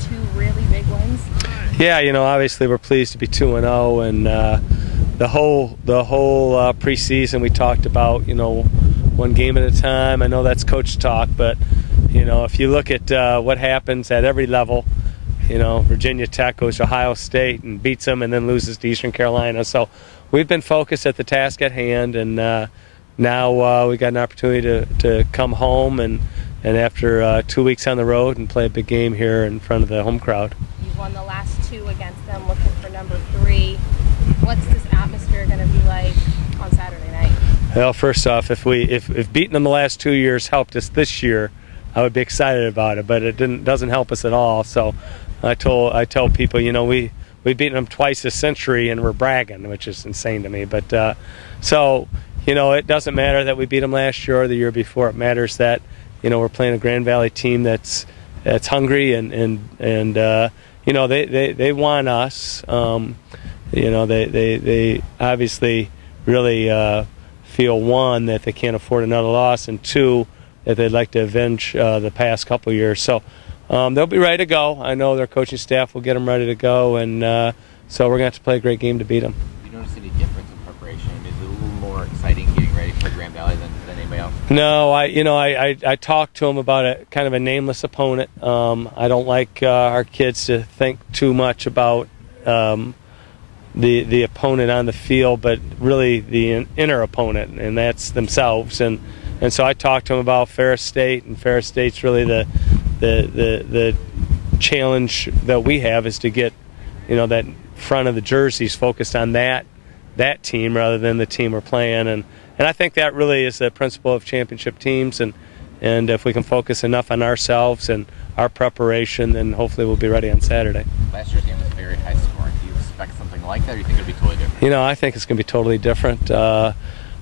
two really big wins? Yeah, obviously we're pleased to be 2-0, and the whole preseason we talked about, one game at a time. I know that's coach talk, but if you look at what happens at every level, Virginia Tech goes to Ohio State and beats them and then loses to Eastern Carolina. So we've been focused at the task at hand, and now we got an opportunity to come home and after 2 weeks on the road and play a big game here in front of the home crowd. You've won the last two against them, looking for number 3. What's this atmosphere going to be like on Saturday night? Well, first off, if beating them the last 2 years helped us this year, I would be excited about it. But it doesn't help us at all. So I tell people, we've beaten them twice this century and we're bragging, which is insane to me. But so it doesn't matter that we beat them last year or the year before. It matters that we're playing a Grand Valley team that's hungry and they want us. They obviously really feel, one, that they can't afford another loss, and two, that they'd like to avenge the past couple of years. So they'll be ready to go. I know their coaching staff will get them ready to go, and so we're going to have to play a great game to beat them. Do you notice any difference in preparation? Is it a little more exciting getting ready for Grand Valley than anybody else? No, I talked to them about kind of a nameless opponent. I don't like our kids to think too much about the opponent on the field, but really the inner opponent, and that's themselves. And so I talked to them about Ferris State, and Ferris State's really the challenge that we have is to get that front of the jerseys focused on that team rather than the team we're playing. And I think that really is the principle of championship teams, and if we can focus enough on ourselves and our preparation, then hopefully we'll be ready on Saturday. Last year's game was very high scoring. Do you expect something like that, or do you think it'll be totally different? I think it's going to be totally different.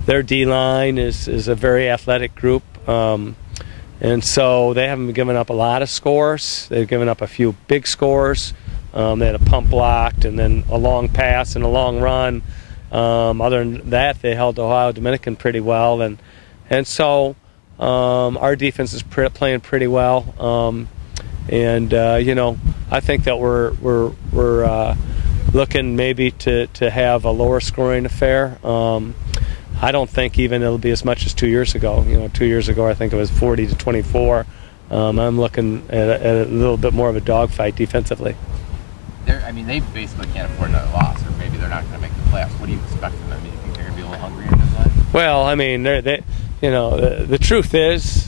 Their D-line is a very athletic group, and so they haven't given up a lot of scores. They've given up a few big scores. They had a pump blocked and then a long pass and a long run. Other than that, they held Ohio Dominican pretty well, and so our defense is playing pretty well. I think that we're looking maybe to have a lower scoring affair. I don't think even it'll be as much as 2 years ago. 2 years ago I think it was 40-24. I'm looking at a little bit more of a dogfight defensively. They basically can't afford another loss, or maybe they're not going to make the playoffs. What do you expect from them? Do you think they're going to be a little hungrier in this line? Well, the truth is,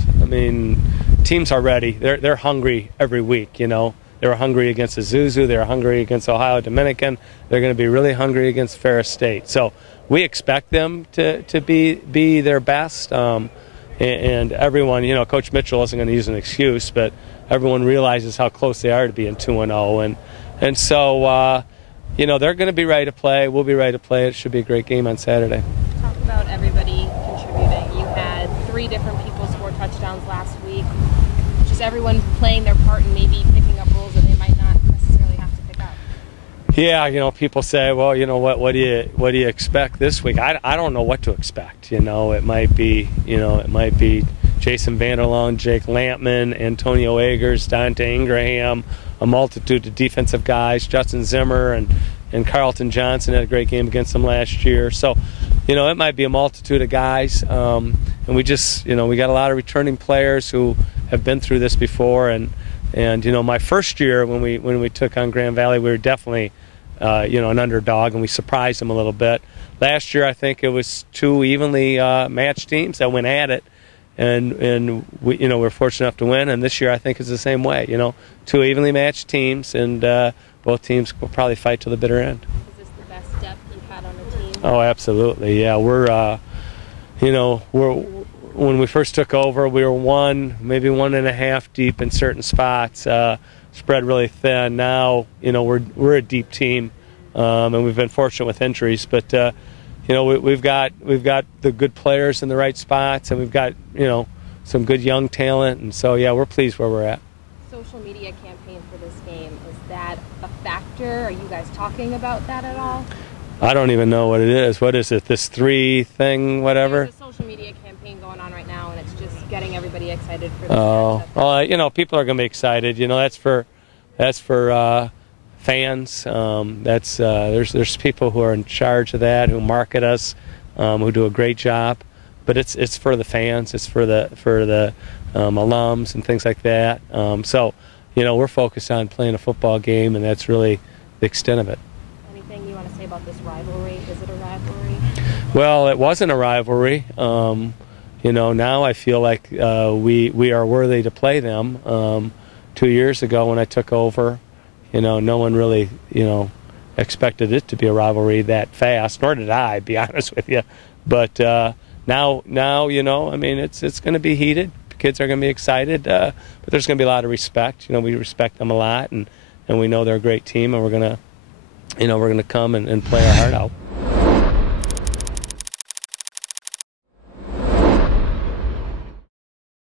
teams are ready. They're hungry every week. They were hungry against Azusa. They were hungry against Ohio Dominican. They're going to be really hungry against Ferris State. So we expect them to be their best. And everyone, Coach Mitchell isn't going to use an excuse, but everyone realizes how close they are to being 2-0. And so, they're going to be ready to play. We'll be ready to play. It should be a great game on Saturday. Talk about everybody contributing. You had 3 different people score touchdowns last week. Just everyone playing their part and maybe picking up roles that they might not necessarily have to pick up. Yeah, people say, well, what do you expect this week? I don't know what to expect. It might be Jason Vanderloon, Jake Lampman, Antonio Agers, Dante Ingraham, a multitude of defensive guys, Justin Zimmer and Carlton Johnson had a great game against them last year. So, it might be a multitude of guys, and we just, we got a lot of returning players who have been through this before. And my first year when we took on Grand Valley, we were definitely, an underdog, and we surprised them a little bit. Last year, I think it was 2 evenly matched teams that went at it. And we're fortunate enough to win. And this year, I think it's the same way. 2 evenly matched teams, and both teams will probably fight till the bitter end. Is this the best depth you've had on the team? Oh, absolutely. Yeah, we're when we first took over, we were maybe 1.5 deep in certain spots, spread really thin. Now, we're a deep team, and we've been fortunate with injuries, but. We've got the good players in the right spots, and we've got some good young talent, and so yeah, we're pleased where we're at. Social media campaign for this game, is that a factor? Are you guys talking about that at all? I don't even know what it is. What is it? This 3 thing, whatever? There's a social media campaign going on right now, and it's just getting everybody excited for this. Oh, well, people are going to be excited. That's for that's for fans. There's people who are in charge of that, who market us, who do a great job. But it's for the fans. It's for the alums and things like that. So, we're focused on playing a football game, and that's really the extent of it. Anything you want to say about this rivalry? Is it a rivalry? Well, it wasn't a rivalry. Now I feel like we are worthy to play them. 2 years ago when I took over, no one really, expected it to be a rivalry that fast, nor did I, be honest with you. But now, it's going to be heated. Kids are going to be excited, but there's going to be a lot of respect. We respect them a lot, and we know they're a great team, and we're going to come and play our heart out.